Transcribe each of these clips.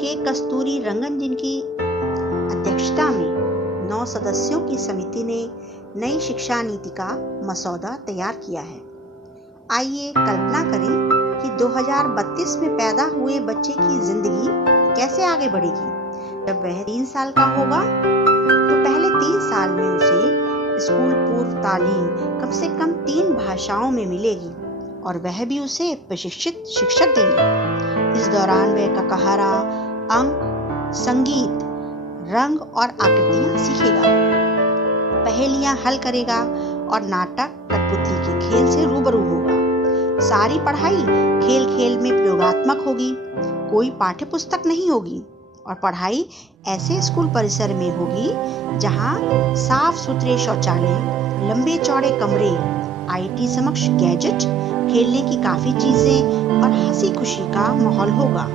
के कस्तूरी रंगन जी की अध्यक्षता में 9 सदस्यों की समिति ने नई शिक्षा नीति का मसौदा तैयार किया है। आइए कल्पना करें कि 2032 में पैदा हुए बच्चे की जिंदगी कैसे आगे बढ़ेगी। जब वह 3 साल का होगा तो पहले 3 साल में उसे स्कूल पूर्व तालीम कम से कम 3 भाषाओं में मिलेगी और वह भी उसे प्रशिक्षित शिक्षक देंगे। इस दौरान वह ककहरा, अंक, संगीत, रंग और आकृतियां सीखेगा, पहेलियां हल करेगा और नाटक, कठपुतली के खेल से रूबरू होगा। सारी पढ़ाई खेल खेल में प्रयोगात्मक होगी, कोई पाठ्य पुस्तक नहीं होगी और पढ़ाई ऐसे स्कूल परिसर में होगी जहां साफ सुथरे शौचालय, लंबे चौड़े कमरे, आईटी समक्ष गैजेट, खेलने की काफी चीजें और हंसी खुशी का माहौल होगा।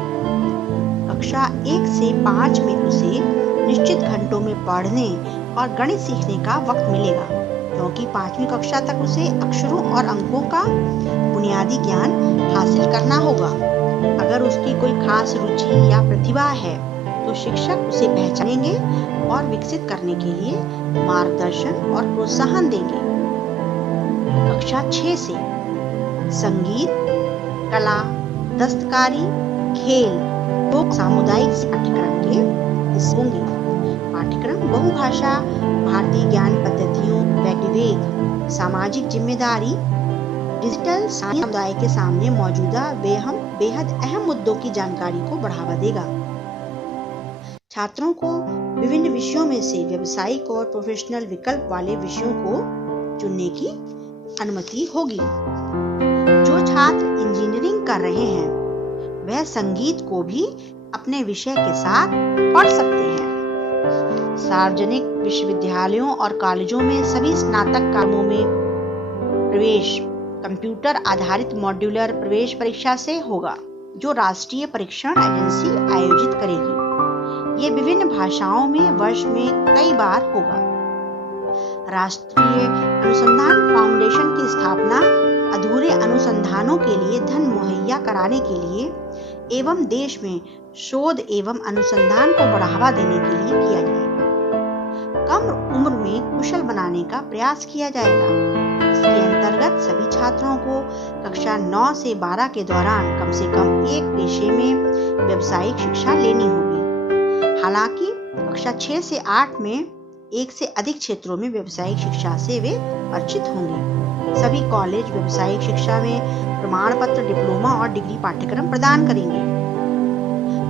कक्षा 1 से 5 में उसे निश्चित घंटों में पढ़ने और गणित सीखने का वक्त मिलेगा, क्योंकि 5वीं कक्षा तक उसे अक्षरों और अंकों का बुनियादी ज्ञान हासिल करना होगा। अगर उसकी कोई खास रुचि या प्रतिभा है तो शिक्षक उसे पहचानेंगे और विकसित करने के लिए मार्गदर्शन और प्रोत्साहन देंगे। कक्षा 6 से संगीत, कला, दस्तकारी, खेल, लोक सामुदायिक पाठ्यक्रम के हिस्से होंगे। पाठ्यक्रम बहुभाषा, भारतीय ज्ञान पद्धतियों, वैज्ञानिक, सामाजिक जिम्मेदारी, डिजिटल समुदाय के सामने मौजूदा बेहद अहम मुद्दों की जानकारी को बढ़ावा देगा। छात्रों को विभिन्न विषयों में से व्यावसायिक और प्रोफेशनल विकल्प वाले विषयों को चुनने की अनुमति होगी। जो छात्र इंजीनियरिंग कर रहे हैं वह संगीत को भी अपने विषय के साथ पढ़ सकते हैं। सार्वजनिक विश्वविद्यालयों और कॉलेजों में सभी स्नातक कामों में प्रवेश कंप्यूटर आधारित मॉड्यूलर प्रवेश परीक्षा से होगा, जो राष्ट्रीय परीक्षण एजेंसी आयोजित करेगी। ये विभिन्न भाषाओं में वर्ष में कई बार होगा। राष्ट्रीय अनुसंधान फाउंडेशन की स्थापना अधूरे अनुसंधानों के लिए धन मुहैया कराने के लिए एवं देश में शोध एवं अनुसंधान को बढ़ावा देने के लिए किया जाएगा। कम उम्र में कुशल बनाने का प्रयास किया जाएगा। इसके अंतर्गत सभी छात्रों को कक्षा 9 से 12 के दौरान कम से कम एक पेशे में व्यावसायिक शिक्षा लेनी होगी। हालांकि कक्षा 6 से 8 में एक से अधिक क्षेत्रों में व्यावसायिक शिक्षा से वे परिचित होंगे। सभी कॉलेज व्यावसायिक शिक्षा में प्रमाण पत्र, डिप्लोमा और डिग्री पाठ्यक्रम प्रदान करेंगे।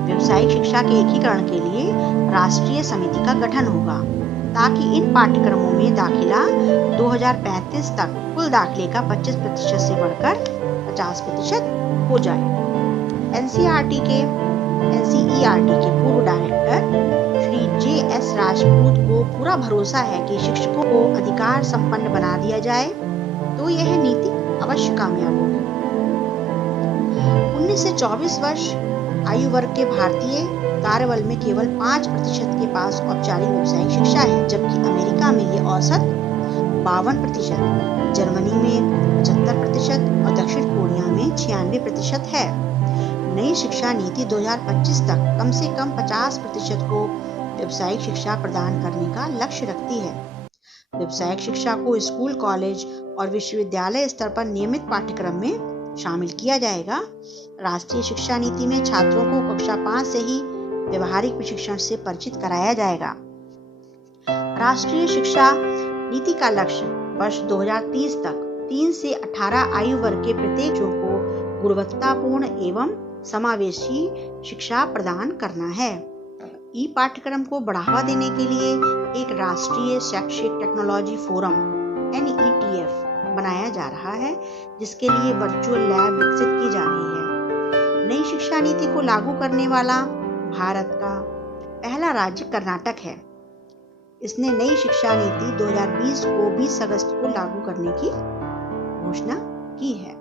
व्यावसायिक शिक्षा के एकीकरण के लिए राष्ट्रीय समिति का गठन होगा, ताकि इन पाठ्यक्रमों में दाखिला 2035 तक कुल दाखिले का 25% से बढ़कर 50% हो जाए। एनसीईआरटी के पूर्व डायरेक्टर श्री जे.एस. राजपूत को पूरा भरोसा है कि शिक्षकों को अधिकार संपन्न बना दिया जाए तो यह नीति अवश्य कामयाब होगी। 19 से 24 वर्ष आयु वर्ग के भारतीय कार्यबल में केवल 5% के पास औपचारिक व्यावसायिक शिक्षा है, जबकि अमेरिका में ये औसत 52%, जर्मनी में 75% और दक्षिण कोरिया में 96% है। नई शिक्षा नीति 2025 तक कम से कम 50% को व्यावसायिक शिक्षा प्रदान करने का लक्ष्य रखती है। व्यावसायिक शिक्षा को स्कूल, कॉलेज और विश्वविद्यालय स्तर पर नियमित पाठ्यक्रम में शामिल किया जाएगा। राष्ट्रीय शिक्षा नीति में छात्रों को कक्षा 5 से ही व्यवहारिक प्रशिक्षण से परिचित कराया जाएगा। राष्ट्रीय शिक्षा नीति का लक्ष्य वर्ष 2030 तक 3 से 18 आयु वर्ग के प्रत्येक बच्चों को गुणवत्तापूर्ण एवं समावेशी शिक्षा प्रदान करना है। ई पाठ्यक्रम को बढ़ावा देने के लिए एक राष्ट्रीय शैक्षिक टेक्नोलॉजी फोरम NETF बनाया जा रहा है, जिसके लिए वर्चुअल लैब विकसित की जा रही है। नई शिक्षा नीति को लागू करने वाला भारत का पहला राज्य कर्नाटक है। इसने नई शिक्षा नीति 2020 को 20 अगस्त को लागू करने की घोषणा की है।